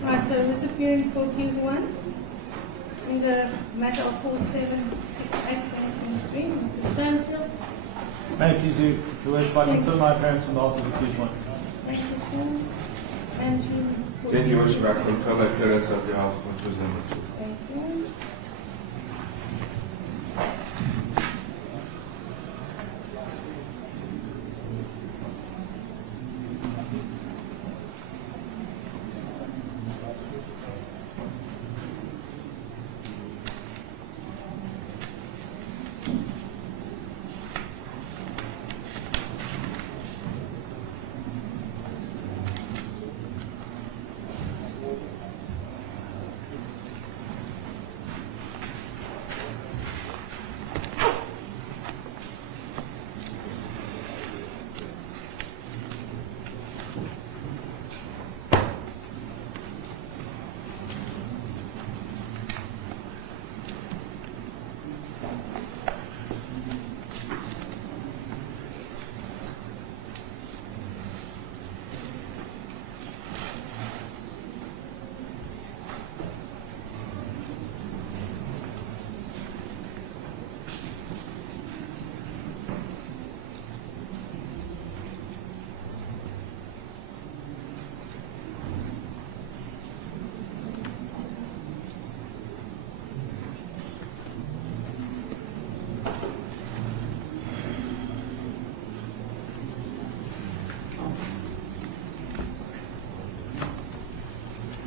Right, so this appearing for accused 1 in the matter of 4768-2023, Mr. Stanfield. May I please, Your Worship, I confirm my appearance on behalf of the accused one. Thank you, sir. Andrew. Thank you, Your Worship, I confirm my appearance on behalf of accused number 2. Thank you.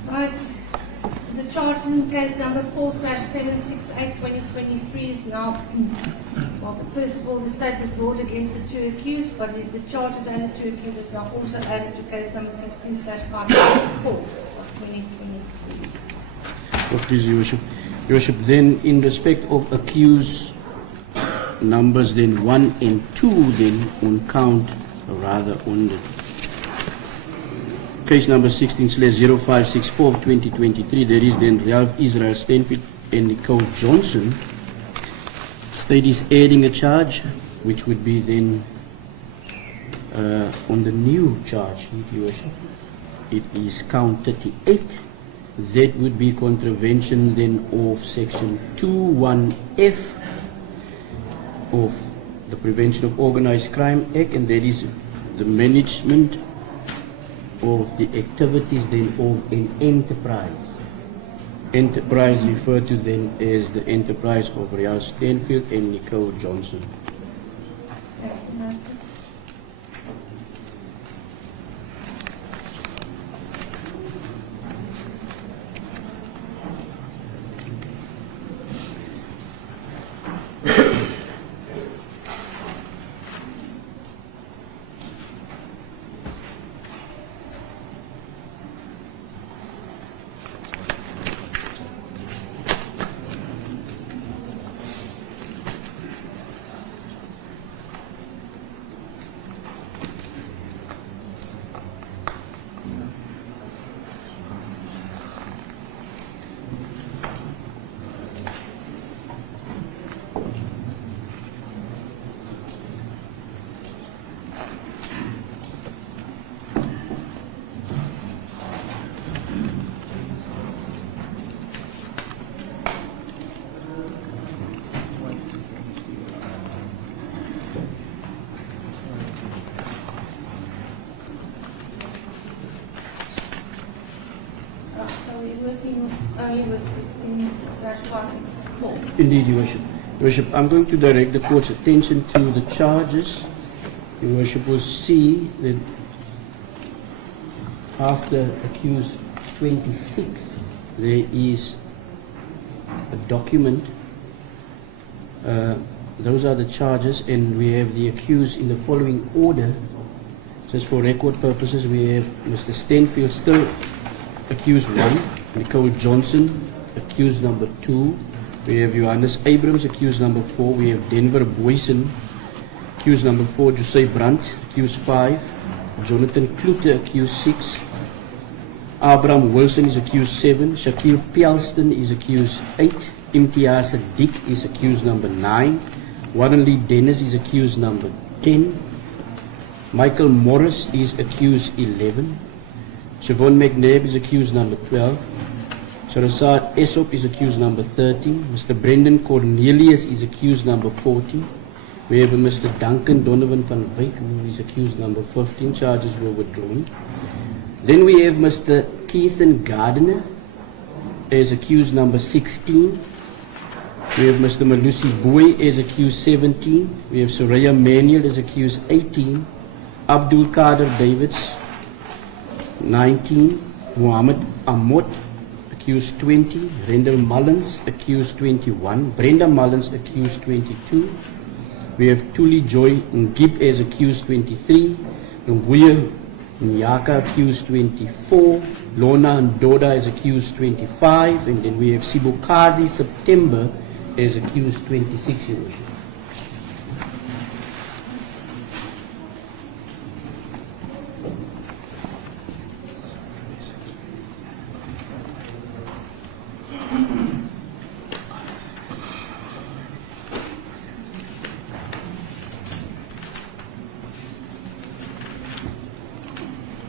Right. The charge in case number 4/768-2023 is now, well, first of all, the state withdrawed against the 2 accused, but the charges and the 2 accused is now also added to case number 16/594 of 2023. So please, Your Worship. Your Worship, then in respect of accused numbers, then 1 and 2, then on count, or rather on the case number 16/0564 of 2023, there is then Ralph Israel Stanfield and Nicole Johnson. State is adding a charge, which would be then on the new charge, Your Worship. It is count 38. That would be contravention then of section 21F of the Prevention of Organized Crime Act, and that is the management of the activities then of an enterprise. Enterprise referred to then as the enterprise of Ralph Stanfield and Nicole Johnson. Thank you, Martin. So we're working only with 16/564. Indeed, Your Worship. Your Worship, I'm going to direct the court's attention to the charges. Your Worship will see that after accused 26, there is a document. Those are the charges, and we have the accused in the following order. Just for record purposes, we have Mr. Stenfield, still accused 1, Nicole Johnson, accused number 2, we have Johannes Abrams, accused number 4, we have Denver Boyson, accused number 4, Jose Brandt, accused 5, Jonathan Klute, accused 6, Abraham Wilson is accused 7, Shaquille Pialston is accused 8, Imtiaz Dick is accused number 9, Warren Lee Dennis is accused number 10, Michael Morris is accused 11, Siobhan McNabb is accused number 12, Sarasad Esop is accused number 13, Mr. Brendan Cornelius is accused number 14, we have Mr. Duncan Donovan van Wyk, who is accused number 15, charges were withdrawn. Then we have Mr. Keithan Gardner as accused number 16, we have Mr. Malusi Boy as accused 17, we have Soraya Manuel as accused 18, Abdul Kader Davids 19, Muhammad Amot accused 20, Rendell Mullins accused 21, Brenda Mullins accused 22, we have Tuli Joy Ngib as accused 23, Nguye Nyaka accused 24, Lona Ndoda is accused 25, and then we have Sibukazi September as accused 26, Your Worship.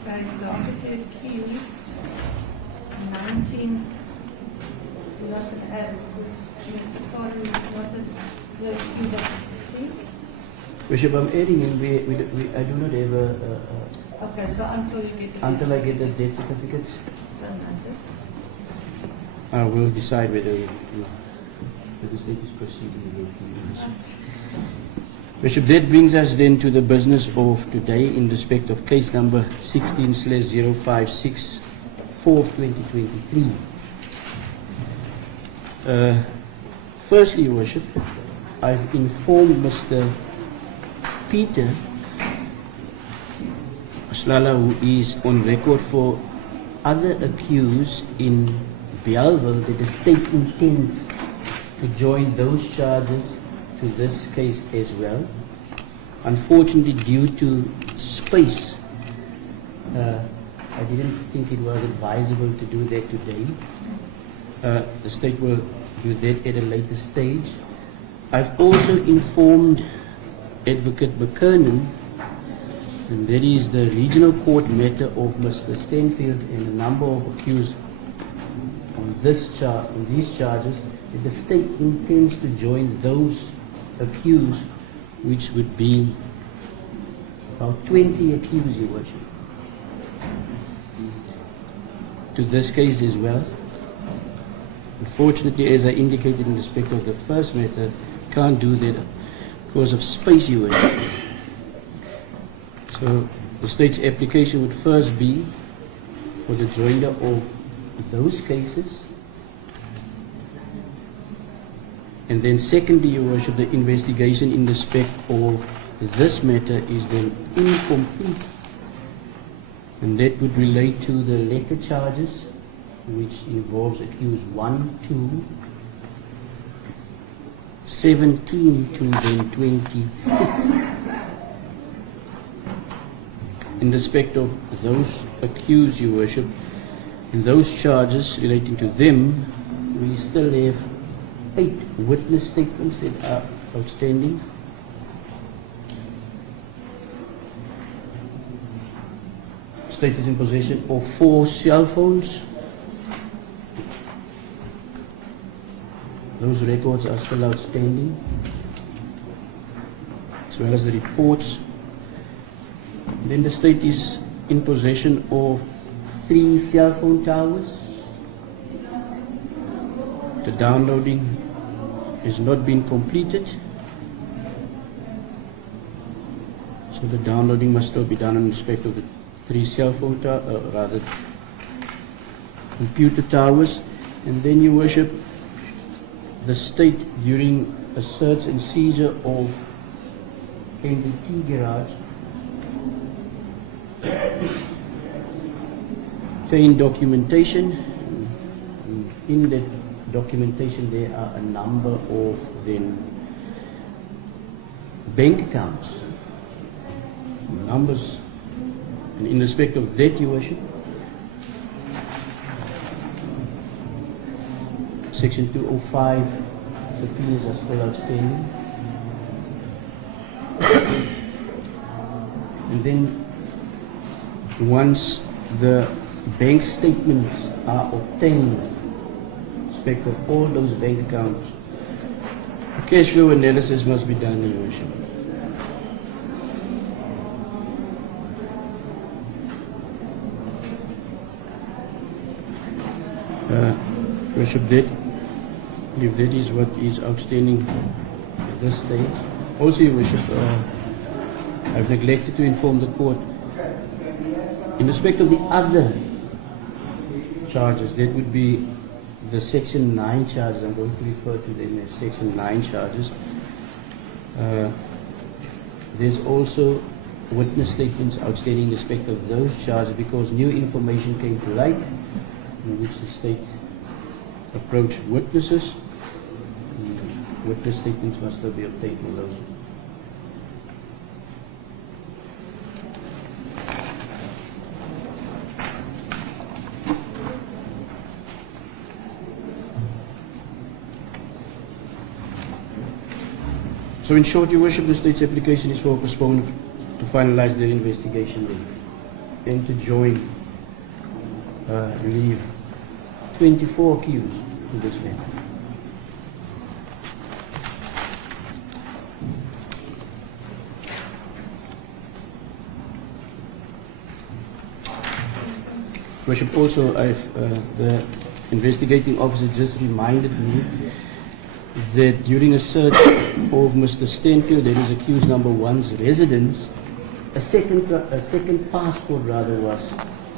Okay, so obviously accused 19. We're not going to add this Mr. Carter is not the accused of deceased. Bishop, I'm adding in, I do not have Okay, so until you get the until I get the death certificate, so noted. I will decide whether the state is proceeding against the witness. Bishop, that brings us then to the business of today in respect of case number 16/056 for 2023. Firstly, Your Worship, I've informed Mr. Peter Slala, who is on record for other accused in Bialville, that the state intends to join those charges to this case as well. Unfortunately, due to space, I didn't think it was advisable to do that today. The state will do that at a later stage. I've also informed Advocate McKernan, and that is the regional court matter of Mr. Stenfield and a number of accused on these charges, that the state intends to join those accused, which would be about 20 accused, Your Worship, to this case as well. Unfortunately, as I indicated in respect of the first matter, can't do that because of space, Your Worship. So the state's application would first be for the joinder of those cases, and then secondly, Your Worship, the investigation in respect of this matter is then incomplete, and that would relate to the letter charges, which involves accused 1, 2, 17 to then 26. In respect of those accused, Your Worship, in those charges relating to them, we still have 8 witness statements that are outstanding. State is in possession of 4 cell phones. Those records are still outstanding, as well as the reports. Then the state is in possession of 3 cell phone towers, The downloading has not been completed. So the downloading must still be done in respect of the 3 cell phone computer towers. And then, Your Worship, the state during a search and seizure of Mdntv garage obtained documentation. In that documentation there are a number of then bank accounts, numbers, and in respect of that, Your Worship, Section 205 subpoenas are still outstanding. And then once the bank statements are obtained in respect of all those bank accounts, a cash flow analysis must be done, Your Worship. Worship, if that is what is outstanding at this stage. Also, Your Worship, I've neglected to inform the court in respect of the other charges. That would be the Section 9 charges. I'm going to refer to them as Section 9 charges. There's also witness statements outstanding in respect of those charges because new information came to light in which the state approached witnesses. The witness statements must still be obtained for those. So in short, Your Worship, the state's application is for postponement to finalize their investigation and to join, relieve 24 accused in this matter. Worship, also, the investigating officer just reminded me that during a search of Mr. Stanfield, that is accused number 1's residence, a second passport rather was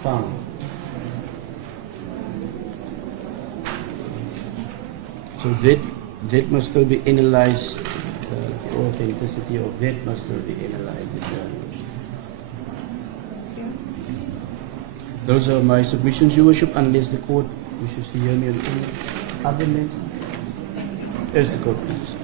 found. So that must still be analyzed. The authenticity of that must still be analyzed. Those are my submissions, Your Worship, unless the court wishes to hear me on any other matter. As the court wishes.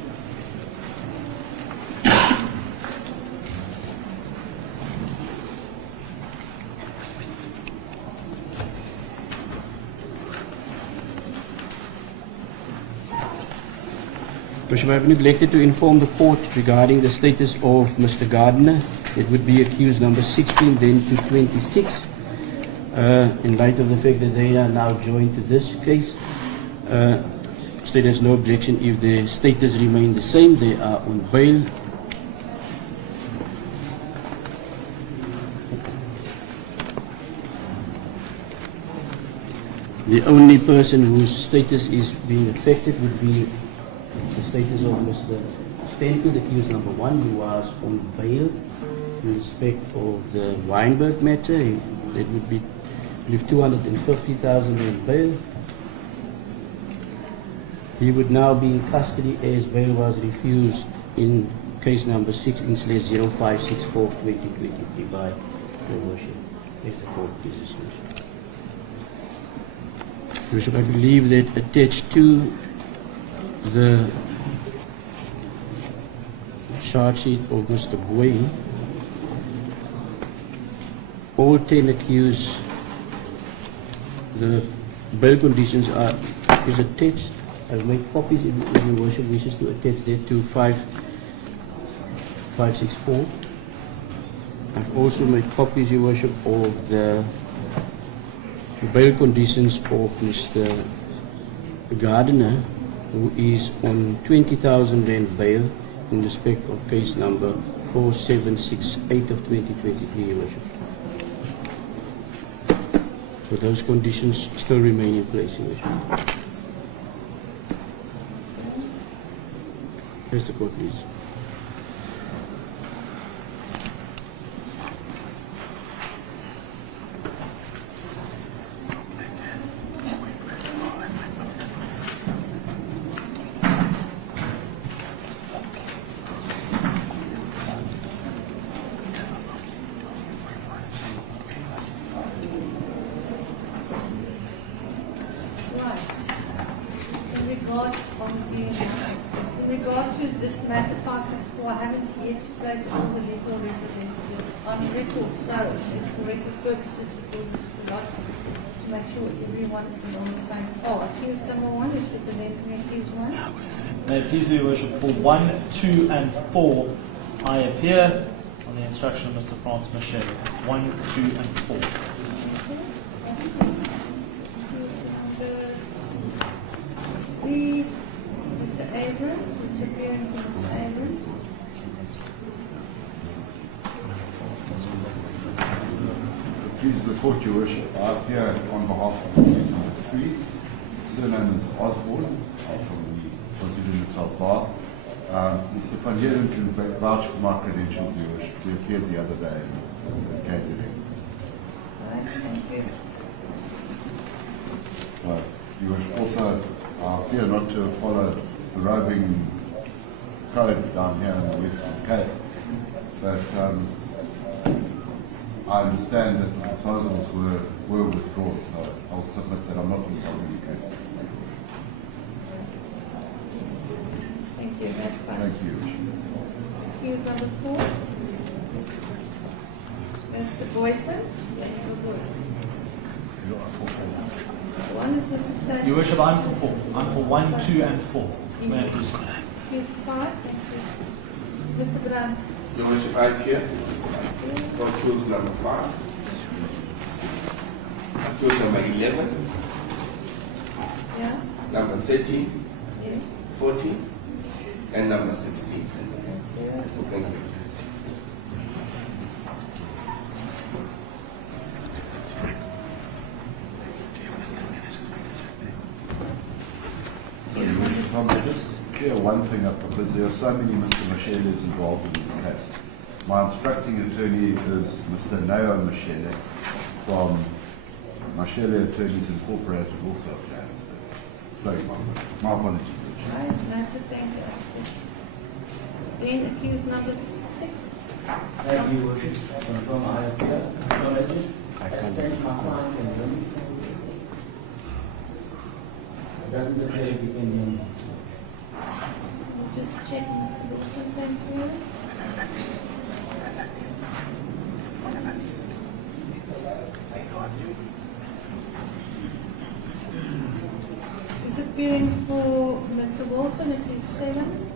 Worship, I have neglected to inform the court regarding the status of Mr. Gardner. It would be accused number 16, then to 26. In light of the fact that they are now joined to this case, state has no objection if the status remain the same. They are on bail. The only person whose status is being affected would be the status of Mr. Stanfield, accused number 1, who was on bail in respect of the Weinberg matter. That would be, I believe, 250,000 on bail. He would now be in custody as bail was refused in case number 16/0564/2023 by Your Worship. If the court is dismissed. Your Worship, I believe that attached to the charge sheet of Mr. Boy, all 10 accused, the bail conditions is attached. I've made copies if Your Worship wishes to attach that to 564. I've also made copies, Your Worship, of the bail conditions of Mr. Gardner, who is on 20,000 rand bail in respect of case number 4768 of 2023, Your Worship. So those conditions still remain in place, Your Worship. Here's the court, please. Right. In regard to this matter 564, I haven't yet placed all the legal representative on record, so it's for record purposes because this is a lot to make sure everyone is on the same. Oh, accused number 1 is representing accused 1. May it please Your Worship, for 1, 2, and 4, I appear on the instruction of Mr. Franz Michel. 1, 2, and 4. Mr. Abrams, Mr. appearing for Mr. Abrams. Please the court, Your Worship. I appear on behalf of accused number 3. Surname is Osborne, from the Constitutional Bar. Mr. Van Heeren can vouch for my credentials, Your Worship. He appeared the other day in the KZN. Right, thank you. Your Worship, also, I appear not to have followed the roving code down here in the Western Cape. But I understand that the proposals were withdrawn, so I'll submit that I'm not involved case. Thank you, that's fine. Thank you. Accused number 4. Mr. Boyson. One is Mr. Stanley. Your Worship, I'm for 4. I'm for 1, 2, and 4. May it please. Accused 5, thank you. Mr. Brandt. Your Worship, I appear for accused number 5, accused number 11, Yeah? number 13, Yes. 14, and number 16. Thank you. So, Your Worship, if I may just clear one thing up, because there are so many Mr. Micheles involved in this case. My instructing attorney is Mr. Nao Michele from Michele Attorneys Incorporated, also of Johannesburg. Sorry, my apologies. Right, now to thank you. Then accused number 6. Thank you, Worship. Confirm I appear. Acknowledges. I state my client can hear me. It doesn't appear if you can hear me. We'll just check Mr. Wilson, thank you. Is appearing for Mr. Wilson, accused 7.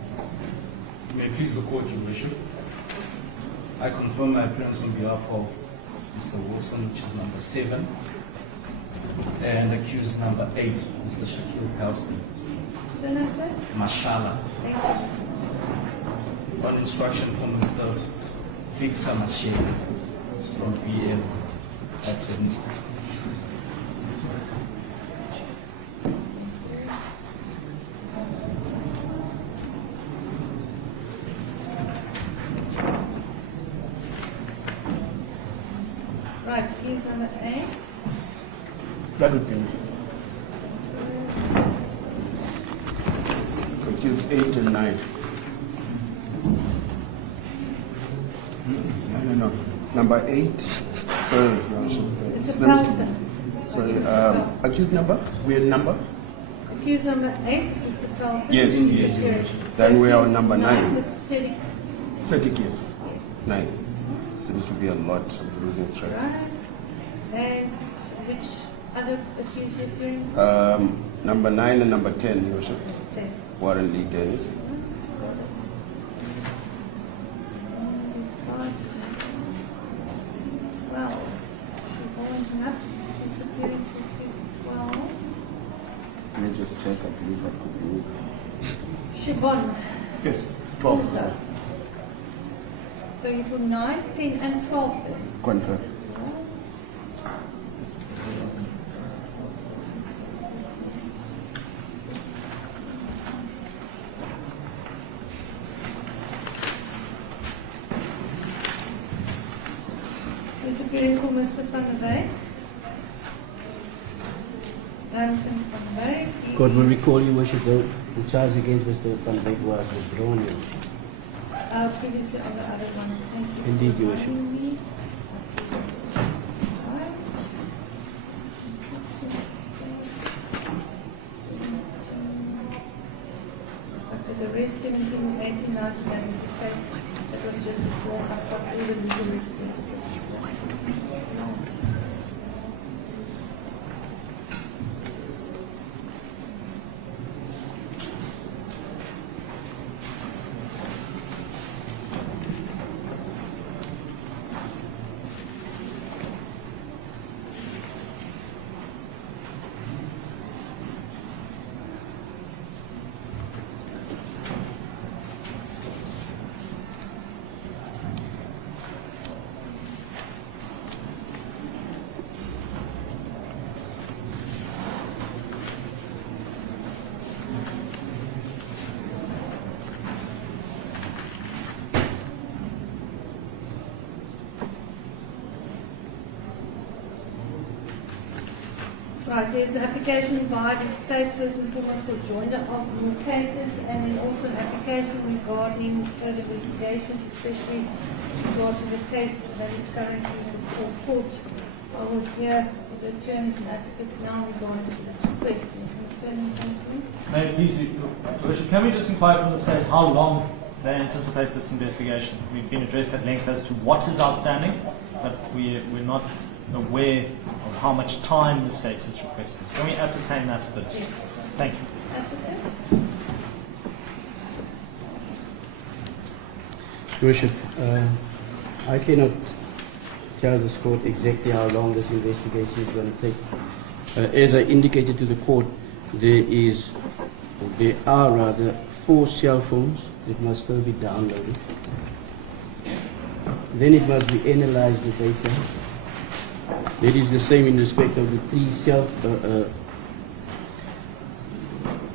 May it please the court, Your Worship. I confirm my appearance on behalf of Mr. Wilson, which is number 7, and accused number 8, Mr. Shakil Pelsley. Surname, sir? Mashallah, Thank you. on instruction from Mr. Victor Mashele from VL Attorney. Right, accused number 8. That would be accused 8 and 9. No. Number 8. Sorry, Mr. Pelson. Sorry, accused number? Weird number? Accused number 8, Mr. Pelson. Yes, Mr. yes. Sherry. Then we are on Accused number 9. Mr. Selig. Sadiq, yes. 9. Seems to be a lot. I'm losing track. Right. And which other accused you're appearing? Number 9 and number 10, Your Worship. 10. Warren Lee Dennis. Well, going up, it's appearing for accused 12. Let me just check. I believe that could be. Shibon. Yes, 12. Also. So you put 9, 10, and 12 then. Contract. Appealing for Mr. Van der Wyk. Duncan Van der Wyk. Court will recall, Your Worship, the charge against Mr. Van Wyk was withdrawn, Your Worship. Previously on the other one. Thank you. Indeed, for Your Worship. reminding me. I see that's right. Okay, the rest 17, 18, 19, that is the case that was just before. I've got all the legal representatives. Right, there's an application by the state first and foremost for joinder of more cases, and then also an application regarding further investigations, especially with regard to the case that is currently before court. I will hear the attorneys and advocates now regarding this request. Mr. Attorney, thank you. May it please you, Your Worship, can we just inquire from the state how long they anticipate this investigation? We've been addressed at length as to what is outstanding, but we're not aware of how much time the state has requested. Can we ascertain that first? Yes. Thank you. Advocate? Your Worship, I cannot tell this court exactly how long this investigation is going to take. As I indicated to the court, there are 4 cell phones that must still be downloaded. Then it must be analyzed, the data. That is the same in respect of the 3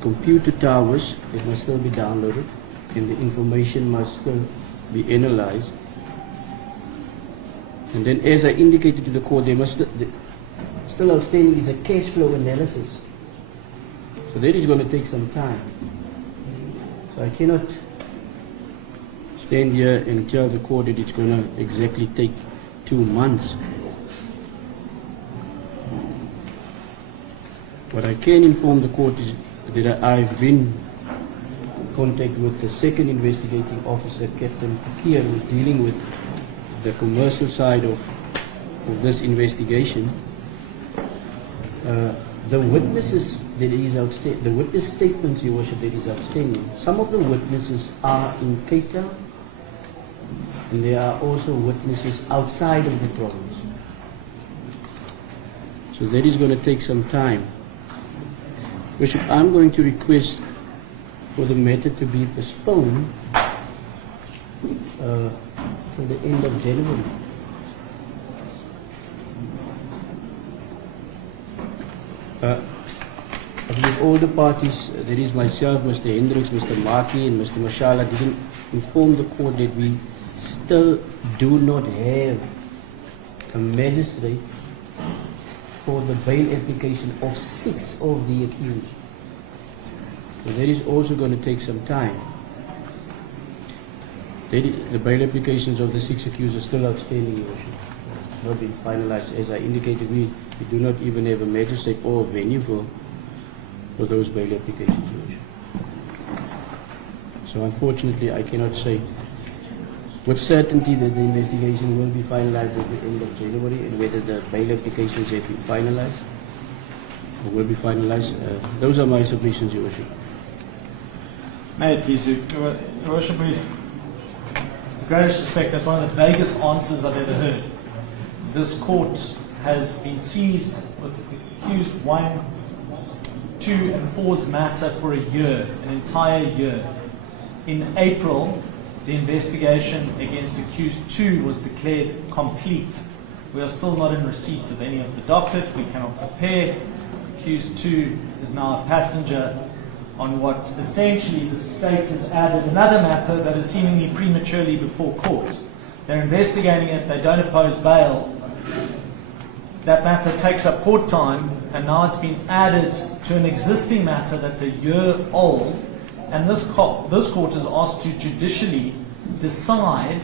computer towers that must still be downloaded, and the information must still be analyzed. And then, as I indicated to the court, still outstanding is a cash flow analysis. So that is going to take some time. So I cannot stand here and tell the court that it's going to exactly take 2 months. What I can inform the court is that I've been in contact with the second investigating officer, Captain Pakir, who's dealing with the commercial side of this investigation. The witnesses that is outstanding, the witness statements, Your Worship, that is outstanding. Some of the witnesses are in Cape Town, and there are also witnesses outside of the province. So that is going to take some time. Worship, I'm going to request for the matter to be postponed till the end of January. I believe all the parties, that is myself, Mr. Hendricks, Mr. Markey, and Mr. Mashala, didn't inform the court that we still do not have a magistrate for the bail application of 6 of the accused. So that is also going to take some time. The bail applications of the 6 accused are still outstanding, Your Worship. It's not been finalized. As I indicated, we do not even have a magistrate or a venue for those bail applications, Your Worship. So unfortunately, I cannot say with certainty that the investigation will be finalized at the end of January, and whether the bail applications have been finalized or will be finalized. Those are my submissions, Your Worship. May it please you, Your Worship, with the greatest respect, that's one of the vaguest answers I've ever heard. This court has been seized with accused 1, 2, and 4's matter for a year, an entire year. In April, the investigation against accused 2 was declared complete. We are still not in receipt of any of the docket. We cannot prepare. Accused 2 is now a passenger on what essentially the state has added another matter that is seemingly prematurely before court. They're investigating it. They don't oppose bail. that matter takes up court time, and now it's been added to an existing matter that's a year old, and this court is asked to judicially decide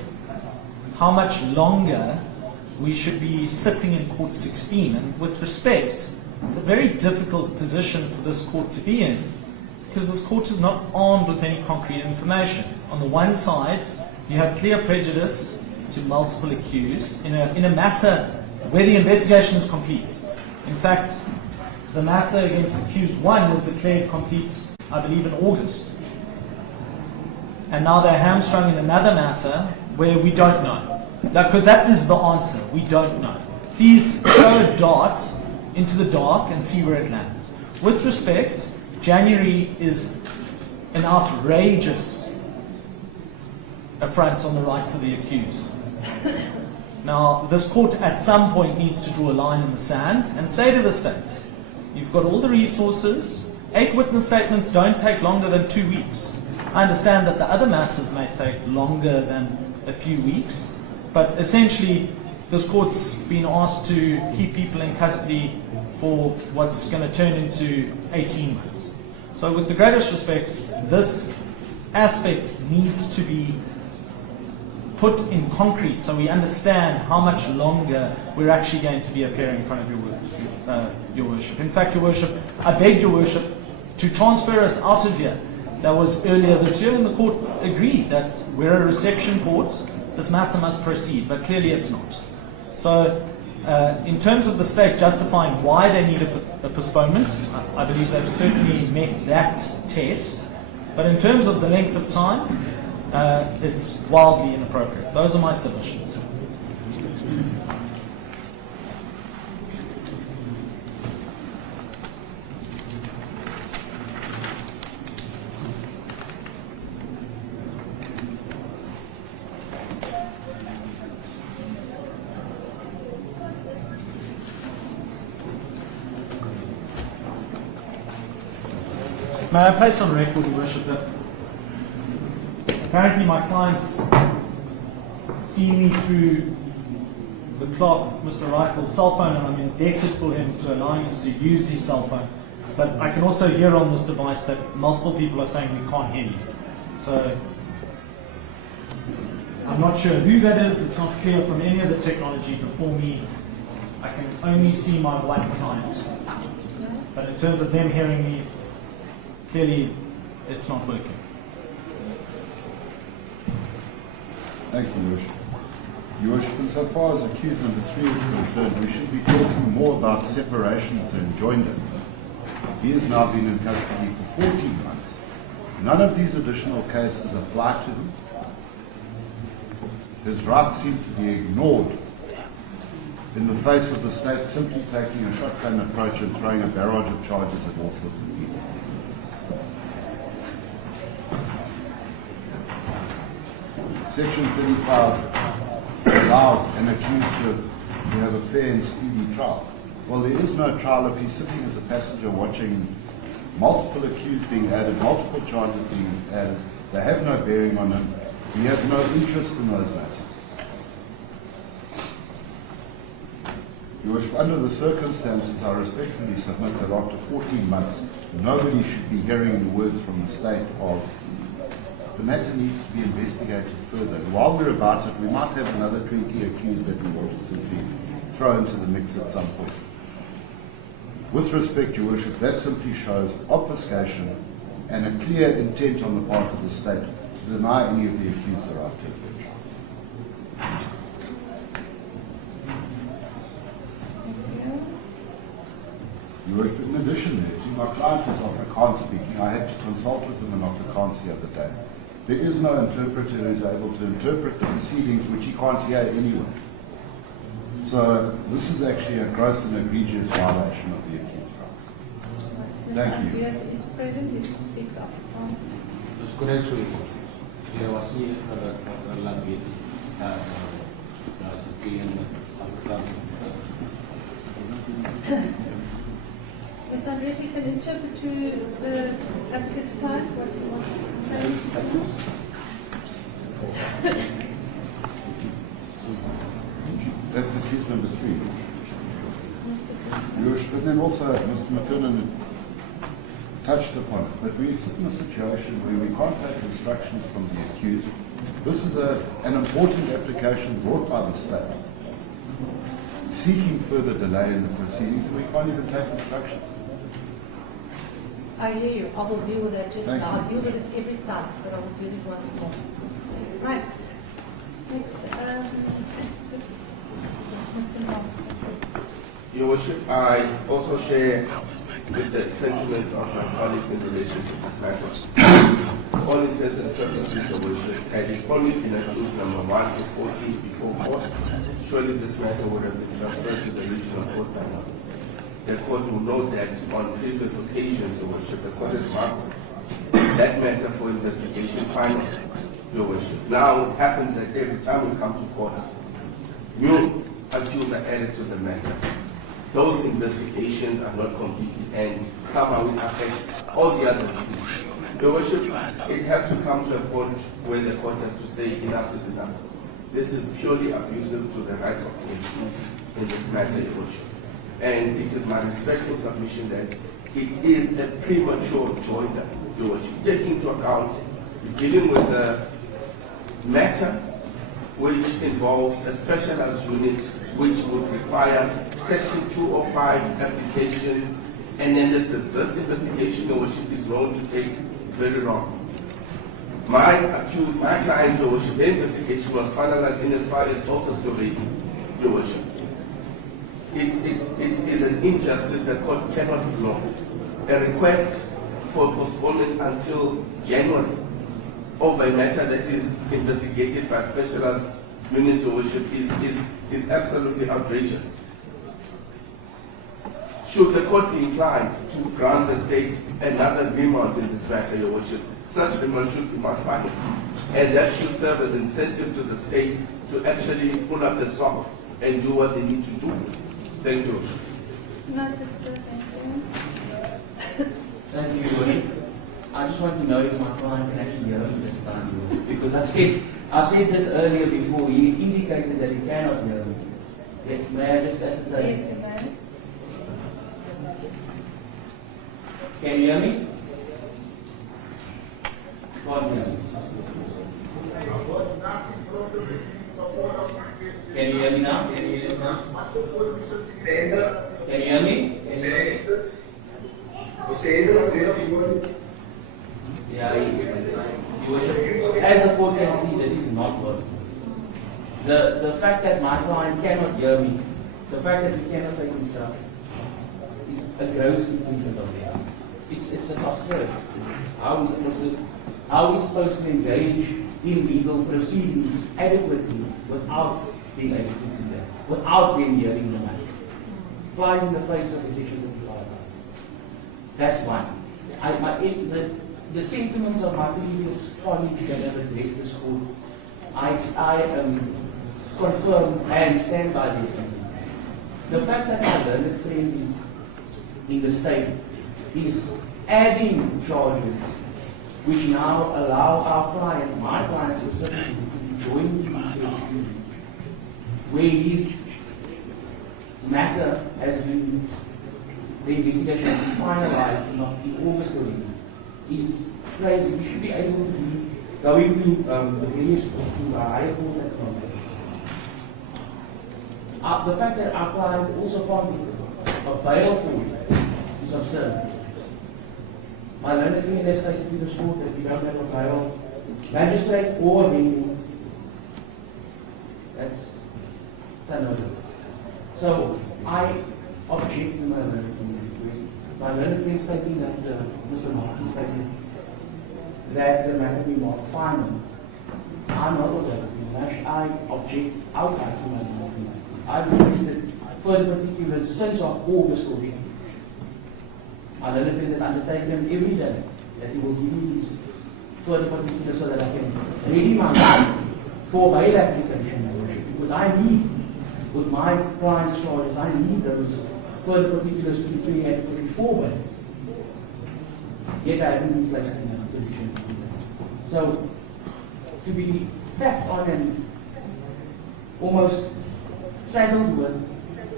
how much longer we should be sitting in Court 16. And with respect, it's a very difficult position for this court to be in, because this court is not armed with any concrete information. On the one side, you have clear prejudice to multiple accused in a matter where the investigation is complete. In fact, the matter against accused 1 was declared complete, I believe, in August. And now they're hamstrung in another matter where we don't know. Because that is the answer. We don't know. Please throw a dart into the dark and see where it lands. With respect, January is an outrageous affront on the rights of the accused. Now, this court at some point needs to draw a line in the sand and say to the state, you've got all the resources, 8 witness statements don't take longer than 2 weeks. I understand that the other matters may take longer than a few weeks, but essentially this court's been asked to keep people in custody for what's going to turn into 18 months. So with the greatest respect, this aspect needs to be put in concrete so we understand how much longer we're actually going to be appearing in front of your worship. In fact, your worship, I begged your worship to transfer us out of here. That was earlier this year, and the court agreed that we're a reception court, this matter must proceed, but clearly it's not. So in terms of the state justifying why they need a postponement, I believe they've certainly met that test, but in terms of the length of time, it's wildly inappropriate. Those are my submissions. May I place on record, Your Worship, that apparently my clients see me through the clerk, Mr. Rifle's cell phone, and I'm indebted for him to allowing us to use his cell phone. But I can also hear on this device that multiple people are saying we can't hear you. So I'm not sure who that is. It's not clear from any of the technology before me. I can only see my one client. But in terms of them hearing me, clearly it's not working. Thank you, Your Worship. Your Worship, insofar as accused number 3 is concerned, we should be talking more about separations than joinder. He has now been in custody for 14 months. None of these additional cases apply to him. His rights seem to be ignored in the face of the state simply taking a shotgun approach and throwing a barrage of charges at all sorts of people. Section 35 allows an accused to have a fair and speedy trial. Well, there is no trial if he's sitting as a passenger watching multiple accused being added, multiple charges being added. They have no bearing on him. He has no interest in those matters. Your Worship, under the circumstances, I respectfully submit that after 14 months, nobody should be hearing the words from the state of the matter needs to be investigated further. While we're about it, we might have another 20 accused that we want to simply throw into the mix at some point. With respect, Your Worship, that simply shows obfuscation and a clear intent on the part of the state to deny any of the accused the right to a trial. Your Worship, in addition to my client was Afrikaans speaking, I had to consult with him in Afrikaans the other day. There is no interpreter who is able to interpret the proceedings which he can't hear anyway. So this is actually a gross and egregious violation of the accused rights. Thank you. Yes, is present, he speaks Afrikaans. Dus correct so jy was nie laat weet as die in Afrikaans. Mr. Andres, you can interpret to the advocate's client what he wants to say. That's accused number 3. Your Worship, but then also Mr. McKinnon touched upon it, but we sit in a situation where we can't take instructions from the accused. This is an important application brought by the state, seeking further delay in the proceedings, and we can't even take instructions. I hear you. I will deal with that just Thank now. you. I'll deal with it every time, but I will do it once more. Right. Next, Mr. Mark. Your Worship, I also share with the sentiments of my colleagues in relation to this matter. All intents and purposes, Your Worship, had it only been accused number 1 to 14 before court, surely this matter would have been transferred to the regional court by now. The court will note that on previous occasions, Your Worship, the court has marked that matter for investigation final, Your Worship. Now it happens that every time we come to court, new accused are added to the matter. Those investigations are not complete, and somehow it affects all the other issues. Your Worship, it has to come to a point where the court has to say enough is enough. This is purely abusive to the rights of the accused in this matter, Your Worship. And it is my respectful submission that it is a premature joinder, Your Worship, taking into account dealing with a matter which involves a specialized unit which would require Section 205 applications, and then the third investigation, Your Worship, is known to take very long. My client's, Your Worship, the investigation was finalized in as far as August already, Your Worship. It is an injustice the court cannot ignore. A request for postponement until January over a matter that is investigated by specialized units, Your Worship, is absolutely outrageous. Should the court be inclined to grant the state another remand in this matter, Your Worship, such remand should be modified, and that should serve as incentive to the state to actually pull up the socks and do what they need to do. Thank you, Your Worship. Noted, sir. Thank you. Thank you, Your Worship. I just want to know if my client can actually hear me this time, Your Worship, because I've said this earlier before. He indicated that he cannot hear me. May I just ascertain? Yes, you may. Can you hear me? Can't hear me. Can you hear me now? Can you hear me now? Can you hear me? Yeah, Your Worship, as the court can see, this is not working. The fact that my client cannot hear me, the fact that we cannot take instruction, is a gross infringement of the act. It's absurd. How are we supposed to engage in legal proceedings adequately without being able to do that, without them hearing the matter? Flies in the face of the Section 55 rights. That's one. The sentiments of my previous colleagues that have addressed this court, I confirm and stand by these sentiments. The fact that my learned friend is in the state is adding charges which now allow our client, my client specifically, to be joined into proceedings where his matter has been, the investigation has been finalized in August already, is crazy. We should be able to be going to the various courts, to a higher court at the moment. The fact that our client also can't a bail court is absurd. My learned friend has stated to the court that we don't have a bail magistrate or a venue. That's another. So I object to my learned friend's request. My learned friend stating that Mr. Martin stated that the matter be more final. I'm not objecting. I object outright to my learned friend. I've requested further particulars since August already. My learned friend has undertaken every day that he will give me these further particulars so that I can ready myself for bail application. Because I need, with my client's charges, I need those further particulars to be clear adequately for bail. Yet I haven't been placed in a position to do that. So, to be tapped on and almost saddled with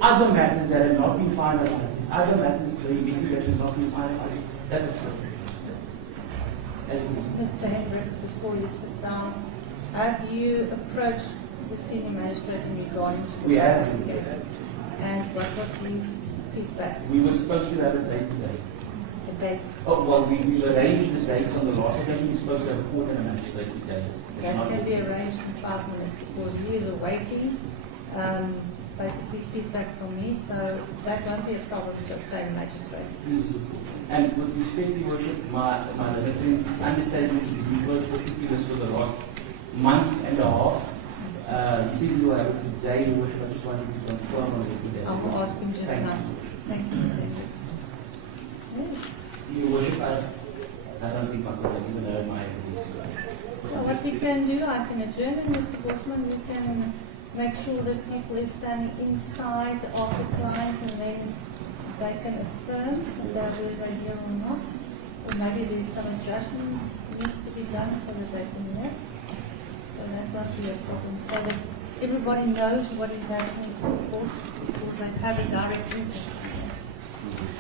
other matters that have not been finalized, other matters, the meeting that has not been finalized, that's absurd. Mr. Hendricks, before you sit down, have you approached the senior magistrate in regarding to the We have. application? And what was his feedback, We were supposed to have a date today. the date? Oh, well, we arranged the dates on the last occasion. We're supposed to have a court and a magistrate today. It's That not can be arranged in 5 minutes because he is awaiting basically feedback from me, so that won't be a problem to obtain magistrate. And with respect to your worship, my limiting undertaking to reverse particulars for the last month and a half. He says he will have it today, your worship. I just wanted to confirm on it today. I will ask him just Thank now. you. Thank you, Mr. Hendricks. Yes. Your worship, I don't think I could have even heard my release. So what we can do, I can adjourn, and Mr. Bosman, we can make sure that people is standing inside of the client and then they can affirm whether they're here or not. Or maybe there's some adjustments needs to be done so that they can work. So that won't be a problem. So that everybody knows what is happening in court because they have a direct interest.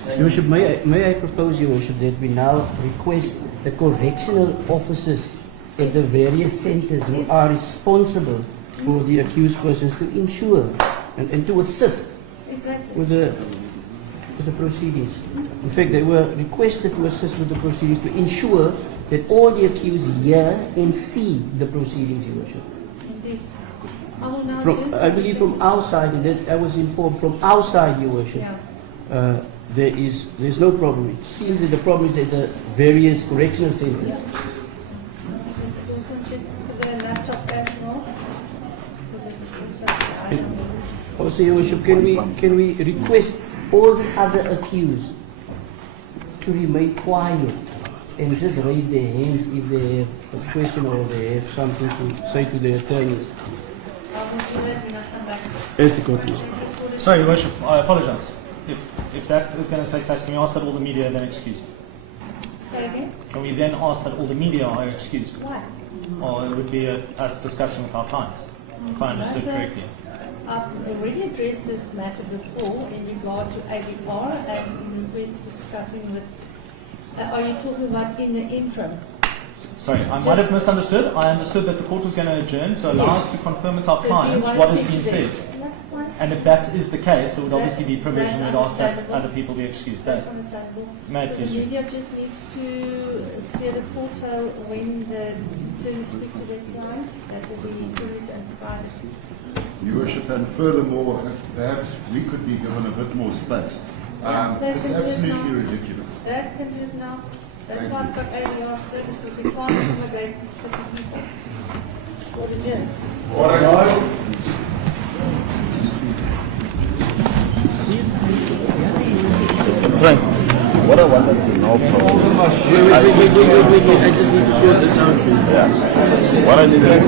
Your Worship, may I propose, Your Worship, that we now request the correctional officers at the various centres who are responsible for the accused persons to ensure and to assist Exactly. with the proceedings. In fact, they were requested to assist with the proceedings to ensure that all the accused hear and see the proceedings, Your Worship. Indeed. I will now From, adjourn. I believe from our side, and that I was informed from our side, Your Worship, Yeah. there's no problem. It seems that the problem is at the various correctional centres. Mr. Bosman, check for the laptop as well. Because this is also the item. Also, Your Worship, can we request all the other accused to remain quiet and just raise their hands if they have a question or they have something to say to their attorneys? Mr. Led, we must come back. As the court is. Sorry, Your Worship, I apologize. If that is going to take place, can we ask that all the media are then excused? Say again? Can we then ask that all the media are excused? Why? Or it would be us discussing with our clients, if I understood No, sir. correctly. I've already addressed this matter before in regard to ADR and in request discussing with, are you talking about in the interim? Sorry, I might have misunderstood. I understood that the court was going to adjourn to allow us to confirm with our So do you clients want what to has speak been to them? said. That's fine. And if that is the case, it would obviously be provision That's we'd ask that understandable. other people be excused. That's That, understandable. May I So please, the Chief? media just needs to clear the court so when the attorneys speak to their clients, that will be privileged and private. Your Worship, and furthermore, if perhaps we could be given a bit more space. they It's can do it absolutely now. ridiculous. That can do it now. That's Thank why you. I've got ADR service, but we can't accommodate 50 people. For the gents. Frank, what I wanted to know from you, Wait, I just need to sort this out. yeah, what I needed to